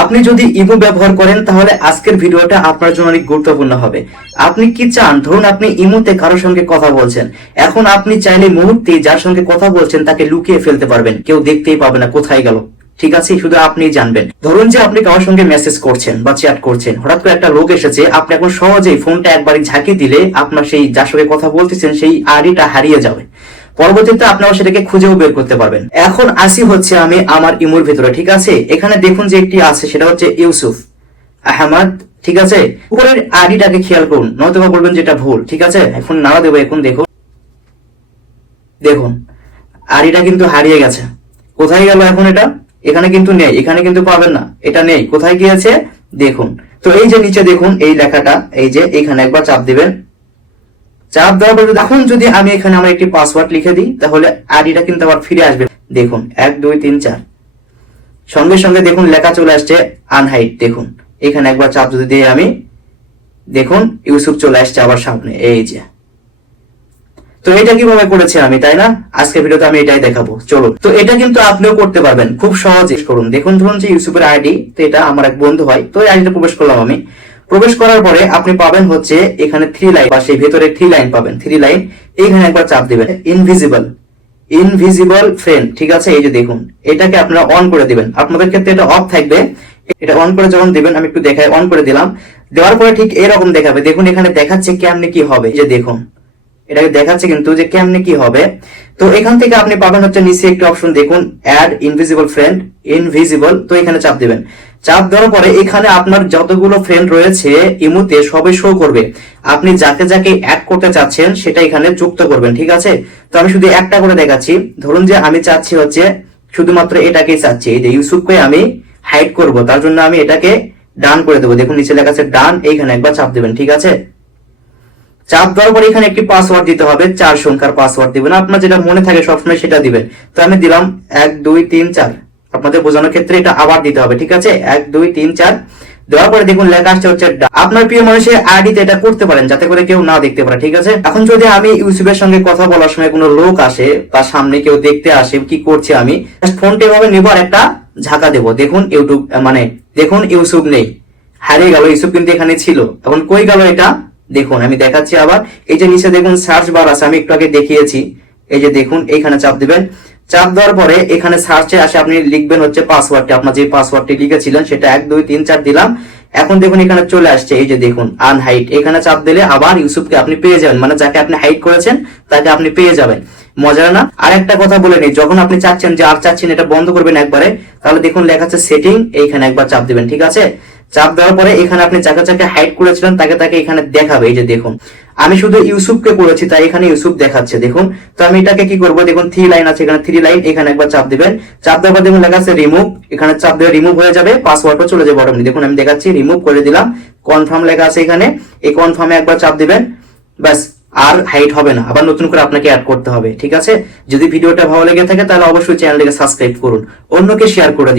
আপনি যদি ইমো ব্যবহার করেন তাহলে আজকের ভিডিওটা আপনার জন্য অনেক গুরুত্বপূর্ণ হবে। আপনি কি চান, ধরুন আপনি ইমোতে কারোর সঙ্গে কথা বলছেন, এখন আপনি চাইলে মুহূর্তে যার সঙ্গে কথা বলছেন তাকে লুকিয়ে ফেলতে পারবেন, কেউ দেখতেই পাবে না কোথায় গেল। ঠিক আছে, শুধু আপনিই জানবেন। ধরুন যে আপনি কারোর সঙ্গে মেসেজ করছেন বা চ্যাট করছেন, হঠাৎ করে একটা লোক এসেছে, আপনি এখন সহজেই ফোনটা একবারই ঝাঁকি দিলে আপনার সেই যার সঙ্গে কথা বলতেছেন সেই আইডিটা হারিয়ে যাবে। পরবর্তীতে আপনারা সেটাকে খুঁজেও বের করতে পারবেন। এখন আসি হচ্ছে আমি আমার ইমোর ভিতরে, ঠিক আছে, এখানে দেখুন যে একটি আছে, সেটা হচ্ছে ইউসুফ আহমদ। ঠিক আছে, উপরের আইডিটাকে খেয়াল করুন, নয়তো বলবেন যেটা ভুল। ঠিক আছে, এখন নাড়া দেবো। এখন দেখুন দেখুন আইডিটা কিন্তু হারিয়ে গেছে। কোথায় গেল এখন এটা? এখানে কিন্তু নেই, এখানে কিন্তু পাবেন না, এটা নেই। কোথায় গিয়েছে দেখুন। তো এই যে নিচে দেখুন এই লেখাটা, এই যে এখানে একবার চাপ দিবেন। চাপ দেওয়ার পরে এখন যদি আমি এখানে আমার একটি পাসওয়ার্ড লিখে দিই তাহলে আইডিটা কিন্তু আবার ফিরে আসবে। দেখুন 1 2 3 4, সঙ্গে সঙ্গে দেখুন লেখা চলে আসছে আনহাইড। দেখুন এখানে একবার চাপ যদি দিয়ে আমি, দেখুন ইউসুফ চলে আসছে আবার সামনে, এই যে। তো এটা কিভাবে করেছি আমি, তাই না? আজকে ভিডিওতে আমি এটাই দেখাবো, চলুন। তো এটা কিন্তু আপনিও করতে পারবেন খুব সহজে। করুন, দেখুন ধরুন যে ইউসুফের আইডি, তো এটা আমার এক বন্ধু হয়, তো এই আইডিতে প্রবেশ করলাম আমি। প্রবেশ করার পরে আপনি পাবেন হচ্ছে এখানে 3 লাইন, বা সেই ভেতরে 3 লাইন পাবেন, 3 লাইন। এইখানে একবার চাপ দিবেন, ইনভিজিবল ফ্রেন্ড। ঠিক আছে, এই যে দেখুন, এটাকে আপনারা অন করে দিবেন। আপনাদের ক্ষেত্রে এটা অফ থাকবে, এটা অন করে যখন দিবেন, আমি একটু দেখাই, অন করে দিলাম। দেওয়ার পরে ঠিক এরকম দেখাবে। দেখুন এখানে দেখাচ্ছে কেমনে কি হবে, যে দেখুন এটাকে দেখাচ্ছে কিন্তু যে কেমনে কি হবে। তো এখান থেকে আপনি পাবেন হচ্ছে নিচে একটি অপশন, দেখুন অ্যাড ইনভিজিবল ফ্রেন্ড, ইনভিজিবল। তো এখানে চাপ দিবেন। চাপ দেওয়ার পরে এখানে আপনার যতগুলো ফ্রেন্ড রয়েছে ইমুতে সবই শো করবে। আপনি যাকে যাকে অ্যাড করতে চাচ্ছেন সেটা এখানে যুক্ত করবেন। ঠিক আছে, তো আমি শুধু একটা করে দেখাচ্ছি। ধরুন যে আমি চাচ্ছি হচ্ছে শুধুমাত্র এটাকেই চাচ্ছি, এই যে ইউসুফকে আমি হাইড করব, তার জন্য আমি এটাকে ডান করে দেবো। দেখুন নিচে লেখা আছে ডান, এইখানে একবার চাপ দিবেন। ঠিক আছে, চাপ দেওয়ার পরে এখানে একটি পাসওয়ার্ড দিতে হবে, 4 সংখ্যার পাসওয়ার্ড দিবেন, আপনার যেটা মনে থাকে সবসময় সেটা দিবেন। তো আমি দিলাম 1 2 3 4, আপনাদের বোঝানোর ক্ষেত্রে এটা আবার দিতে হবে। ঠিক আছে, 1 2 3 4 দেওয়ার পরে দেখুন লেখা আসছে হচ্ছে আপনার প্রিয় মানুষের আইডিতে এটা করতে পারেন যাতে করে কেউ না দেখতে পারে। ঠিক আছে, এখন যদি আমি ইউসুফের সঙ্গে কথা বলার সময় কোনো লোক আসে বা সামনে কেউ দেখতে আসে কি করছে, আমি ফোনটা এভাবে নেব আর একটা ঝাঁকা দেবো। দেখুন ইউটিউব মানে দেখুন ইউসুফ নেই, হারিয়ে গেল। ইউসুফ কিন্তু এখানে ছিল, এখন কই গেল এটা দেখুন। আমি দেখাচ্ছি আবার, এই যে নিচে দেখুন সার্চ বার আছে, আমি একটু আগে দেখিয়েছি। এই যে দেখুন এইখানে চাপ দিবেন। চাপ দেওয়ার পরে এখানে সার্চে আসে আপনি লিখবেন হচ্ছে পাসওয়ার্ডটি, আপনার যে পাসওয়ার্ডটি লিখেছিলেন সেটা 1 2 3 4 দিলাম। এখন দেখুন এখানে চলে আসছে, এই যে দেখুন আনহাইড। এখানে চাপ দিলে আবার ইউসুফকে আপনি পেয়ে যাবেন, মানে যাকে আপনি হাইড করেছেন তাকে আপনি পেয়ে যাবেন। মজার না? আর একটা কথা বলে নিই, যখন আপনি চাচ্ছেন যে আর চাচ্ছেন এটা বন্ধ করবেন একবারে, তাহলে দেখুন লেখা আছে সেটিং, এইখানে একবার চাপ দিবেন। ঠিক আছে, চাপ দেওয়ার পরে এখানে আপনি যাকে যাকে হাইড করেছিলেন তাকে তাকে এখানে দেখাবে। এই যে দেখুন আমি শুধু ইউসুফকে করেছি তাই এখানে ইউসুফ দেখাচ্ছে। দেখুন, তো আমি এটাকে কি করব, দেখুন 3 লাইন আছে, এখানে 3 লাইন, এখানে একবার চাপ দিবেন। চাপ দেওয়ার পর দেখুন লেখা আছে রিমুভ, এখানে চাপ দিয়ে রিমুভ হয়ে যাবে, পাসওয়ার্ডও চলে যাবে অটোমেটিক। দেখুন আমি দেখাচ্ছি, রিমুভ করে দিলাম। কনফার্ম লেখা আছে এখানে, এই কনফার্মে একবার চাপ দিবেন, ব্যাস আর হাইড হবে না, আবার নতুন করে আপনাকে অ্যাড করতে হবে। ঠিক আছে, যদি ভিডিওটা ভালো লেগে থাকে তাহলে অবশ্যই চ্যানেলটিকে সাবস্ক্রাইব করুন, অন্যকে শেয়ার করে দিন।